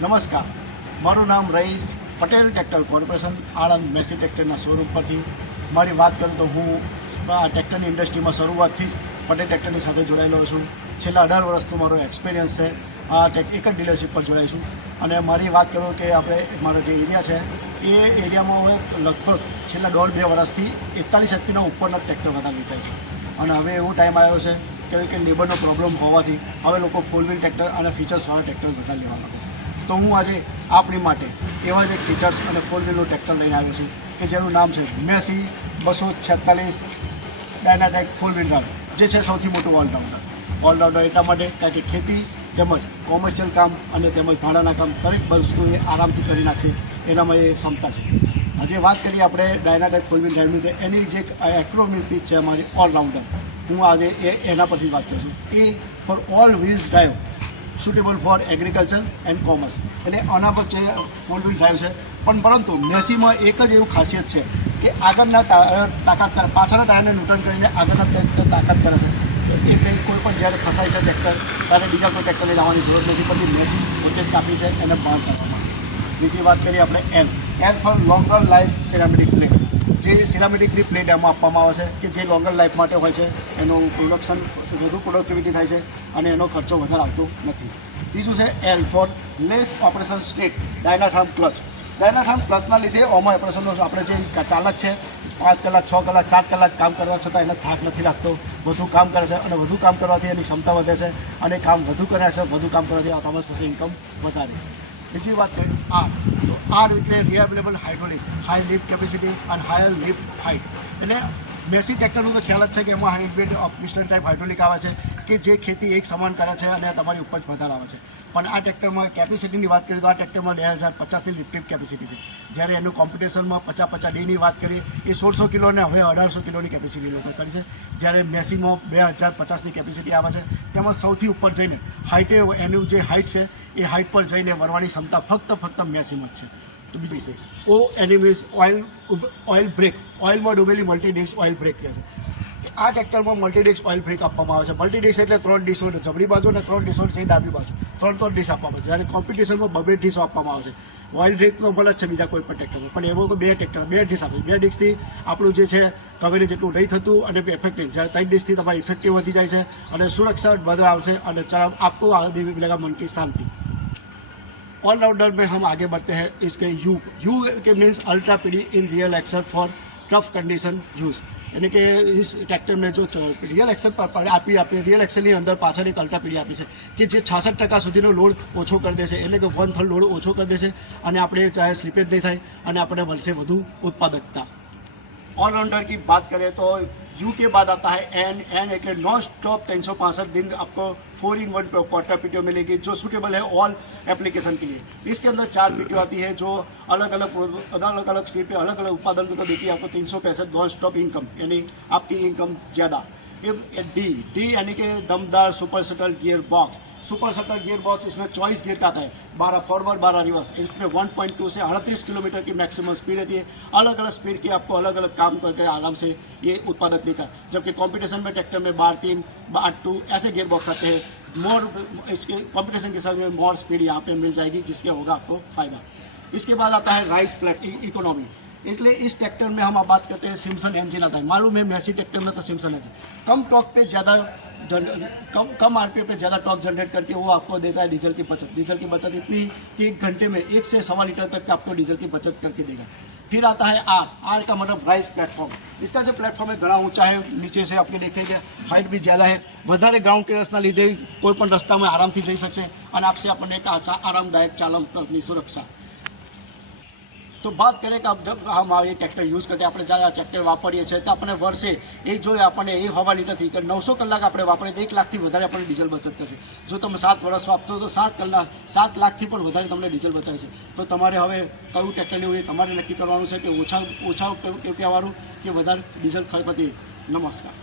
નમસ્કાર, મારું નામ Rais Patel tractor corporation Anand Massey ટ્રેક્ટરના શોરૂમ પરથી મારી વાત કરું તો હું આ ટ્રેક્ટરની ઇન્ડસ્ટ્રીમાં શરૂઆતથી જ પટેલ ટ્રેક્ટરની સાથે જોડાયેલો છું. છેલ્લા 18 વર્ષનો મારો એક્સપિરિયન્સ છે. આ એક જ ડીલરશીપ પર જોડાઈ છું. અને મારી વાત કરું કે આપણે મારો જે એરિયા છે એ એરિયામાં હવે લગભગ છેલ્લા 1.5-2 વર્ષથી 41 HPના ઉપરના ટ્રેક્ટર વધારે વેચાય છે. અને હવે એવો ટાઈમ આવ્યો છે કે લેબરનો પ્રોબ્લેમ હોવાથી હવે લોકો ફોર વ્હીલ ટ્રેક્ટર અને ફીચર્સવાળા ટ્રેક્ટર વધારે લેવા માંગે છે. તો હું આજે આપણી માટે એવા જ એક ફીચર્સ અને ફોર વ્હીલનું ટ્રેક્ટર લઈને આવ્યો છું કે જેનું નામ છે મેસી 246 ડાયનાટેક ફોર વ્હીલ ડ્રાઈવ, જે છે સૌથી મોટું ઓલરાઉન્ડર એટલા માટે કારણ કે ખેતી તેમજ કોમર્શિયલ કામ અને તેમજ ભાડાના કામ દરેક વસ્તુ એ આરામથી કરી નાખશે એનામાં એ ક્ષમતા છે. આજે વાત કરીએ આપણે ડાયનાટેક ફોર વ્હીલ ડ્રાઈવની, તો એની જે એક્રોનિમ પીચ છે અમારી ઓલરાઉન્ડર, હું આજે એના પરથી વાત કરું છું. એ four all wheels drive suitable for agriculture and commerce, એટલે આના પર છે ફોર વ્હીલ ડ્રાઈવ છે. પણ પરંતુ મેસીમાં એક જ એવું ખાસિયત છે કે આગળના તાકાત કરે, પાછળના ટાયરને ન્યૂટ્રન કરીને આગળના ટ્રેક્ટર તાકાત કરે છે. એટલે કોઈ પણ જ્યારે ફસાય છે ટ્રેક્ટર ત્યારે બીજા કોઈ ટ્રેક્ટર લઈ લાવવાની જરૂર નથી પડતી. મેસી પોતે જ કાપી છે એને બહાર કરવામાં. બીજી વાત કરીએ આપણે L for longer life ceramic plate, જે સિરામિકની પ્લેટ એમાં આપવામાં આવે છે કે જે લોંગર લાઈફ માટે હોય છે, એનું પ્રોડક્શન વધુ પ્રોડક્ટિવિટી થાય છે અને એનો ખર્ચો વધારે આવતો નથી. ત્રીજું છે L four less operation state ડાયનાથાર્મ ક્લચ. ડાયનાથાર્મ ક્લચના લીધે ઓમો ઓપરેશનનો આપણે જે ચાલક છે 5 કલાક 6 કલાક 7 કલાક કામ કરવા છતાં એને થાક નથી લાગતો, વધુ કામ કરે છે અને વધુ કામ કરવાથી એની ક્ષમતા વધે છે અને કામ વધુ કરે છે. વધુ કામ કરવાથી આવતામાં થશે ઇન્કમ વધારે. બીજી વાત કરીએ તો આર એટલે રિએબલેબલ હાઇડ્રોલિક, હાઈ લિફ્ટ કેપેસિટી અને હાયર લિફ્ટ હાઇટ. એટલે મેસી ટ્રેક્ટરનું તો ખ્યાલ જ છે કે એમાં હાઇબ્રિડ પિસ્ટન ટાઈપ હાઇડ્રોલિક આવે છે કે જે ખેતી એક સમાન કરે છે અને તમારી ઉપજ વધારે આવે છે. પણ આ ટ્રેક્ટરમાં કેપેસિટીની વાત કરીએ તો આ ટ્રેક્ટરમાં 2050ની લિફ્ટિંગ કેપેસિટી છે, જ્યારે એનું કોમ્પિટિશનમાં 50-50Dની વાત કરીએ એ 1600 કિલો અને હવે 1800 કિલોની કેપેસિટી લોકો કરી છે. જ્યારે મેસીમાં 2050ની કેપેસિટી આવે છે. તેમાં સૌથી ઉપર જઈને હાઇટે એનું જે હાઇટ છે એ હાઇટ પર જઈને વરવાની ક્ષમતા ફક્ત મેસીમાં જ છે. તો બીજી છે એનિમીઝ ઓઇલ બ્રેક, ઓઇલમાં ડૂબેલી મલ્ટીડિસ્ક ઓઇલ બ્રેક કહે છે. આ ટ્રેક્ટરમાં મલ્ટીડિસ્ક ઓઇલ બ્રેક આપવામાં આવે છે. મલ્ટીડિસ્ક એટલે 3 ડિસ્કો જમણી બાજુ અને 3 ડિસ્કો છે ડાબી બાજુ, 3 ડિસ્ક આપવામાં આવે છે. જ્યારે કોમ્પિટિશનમાં 2 ડિસ્કો આપવામાં આવે છે. ઓઇલ બ્રેકનો ભલે જ છે બીજા કોઈ પણ ટ્રેક્ટરમાં, પણ એવો 2 ડિસ્ક આપે. 2 ડિસ્કથી આપણું જે છે કવરેજ એટલું નહીં થતું અને ઇફેક્ટિવ, જ્યારે 3 ડિસ્કથી તમારી ઇફેક્ટિવ વધી જાય છે અને સુરક્ષા વધારે આવશે અને आपको आगे मिलेगा मन की शांति. ऑलराउंडर में हम आगे बढ़ते हैं. इसके यू के means ultra PD in real action for tough condition use, यानी कि इस ट्रैक्टर में जो रियल एक्शन पर आपी रियल एक्शनની અંદર પાછળ એક અલ્ટ્રા પીડી આપી છે કે જે 66% સુધીનો લોડ ઓછો કરી દેશે, એટલે કે 1/3 લોડ ઓછો કરી દેશે અને આપણે ટાયર સ્લીપેજ નહીં થાય અને આપણે મળશે વધુ ઉત્પાદકતા. ऑलराउंडर की बात करें तो यू के बाद आता है एन एक नॉन स्टॉप 365 दिन आपको 4-in-1 क्वार्टर पीटीओ मिलेगी जो सूटेबल है ऑल एप्लीकेशन के लिए. इसके अंदर 4 पीटीओ आती है जो अलग अलग स्पीड पे अलग अलग उत्पादन को देती है आपको 365 नॉन स्टॉप इनकम, यानी आपकी इनकम ज़्यादा. डी यानी कि दमदार super shuttle gear box. Super shuttle gear box इसमें 24 गियर का आता है, 12 फॉरवर्ड 12 रिवर्स. इसमें 1.2 से 38 किलोमीटर की मैक्सिमम स्पीड रहती है. अलग अलग स्पीड की आपको अलग अलग काम करके आराम से ये उत्पादक देता है. जबकि कंपटीशन में ट्रैक्टर में 12-3 8-2 ऐसे गियर बॉक्स आते हैं. मोर इसके कंपटीशन के साथ में मोर स्पीड यहाँ पे मिल जाएगी जिसके होगा आपको फ़ायदा. इसके बाद आता है राइस प्लेट इकोनॉमी. એટલે इस ट्रैक्टर में हम अब बात करते हैं सिम्सन इंजन आता है. मालूम है मैसी ट्रैक्टर में तो सिम्सन इंजन कम टॉर्क पे ज़्यादा कम आरपीएम पे ज़्यादा टॉर्क जनरेट करके वो आपको देता है डीजल की बचत. डीजल की बचत इतनी कि 1 घंटे में 1 से 1.25 लीटर तक आपको डीजल की बचत करके देगा. फिर आता है आर का मतलब राइस प्लेटफॉर्म. इसका जो प्लेटफॉर्म है घना ऊंचा है, नीचे से आपके देखेंगे हाइट भी ज़्यादा है. વધારે ગ્રાઉન્ડ ક્લિયરન્સના લીધે કોઈ પણ રસ્તામાં આરામથી જઈ શકશે અને આપશે આપણને એક આરામદાયક ચાલનની સુરક્ષા. तो बात करें कि अब जब हम ये ट्रैक्टर यूज़ करते हैं, આપણે જ્યારે આ ટ્રેક્ટર વાપરીએ છીએ તો આપણે વર્ષે એ જો આપણને એ હવા લીટરથી 900 કલાક આપણે વાપરીએ તો 1 લાખથી વધારે આપણને ડીઝલ બચત કરશે. જો તમે 7 વર્ષ વાપરો તો 7 લાખથી પણ વધારે તમને ડીઝલ બચાવે છે. તો તમારે હવે કયું ટ્રેક્ટર લેવું એ તમારે નક્કી કરવાનું છે કે ઓછા રૂપિયાવાળું કે વધારે ડીઝલ ખપતી. નમસ્કાર.